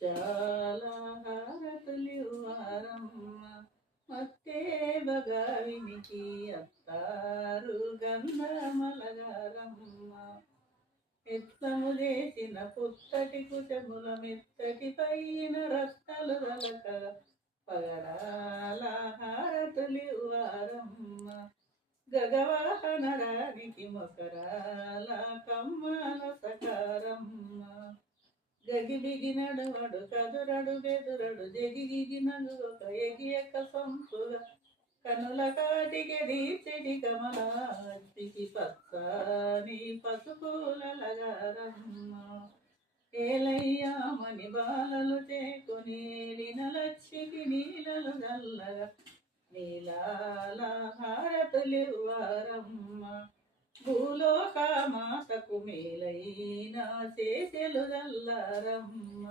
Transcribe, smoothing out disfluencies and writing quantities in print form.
ముత్యాల హారతులివ్వారమ్మ మత్తేవగావినికి అత్తారు గంధమలగారమ్మ ఎత్తము చేసిన పుత్తటి కుచముల మెత్తటి పైన రక్తలు రలక పగడాల హారతులివ్వారమ్మ గగవాహనడానికి మకరాల కమ్మల సకారమ్మ గగిబిగి నడువడు కదురడు బెదురడు జగిగిగి నగుక ఎగియక సంపుగ కనుల కాటికి దీర్చిడి కమలాటికి పచ్చని పసుపులగారమ్మ ఏలయ్యామని బాలలు చేకొని ఏలిన లక్ష్మికి నీలలు గల్లగా నీలాల హారతులివ్వారమ్మ భూలోక మాతకు మేలైన చేసెలు గల్లారమ్మ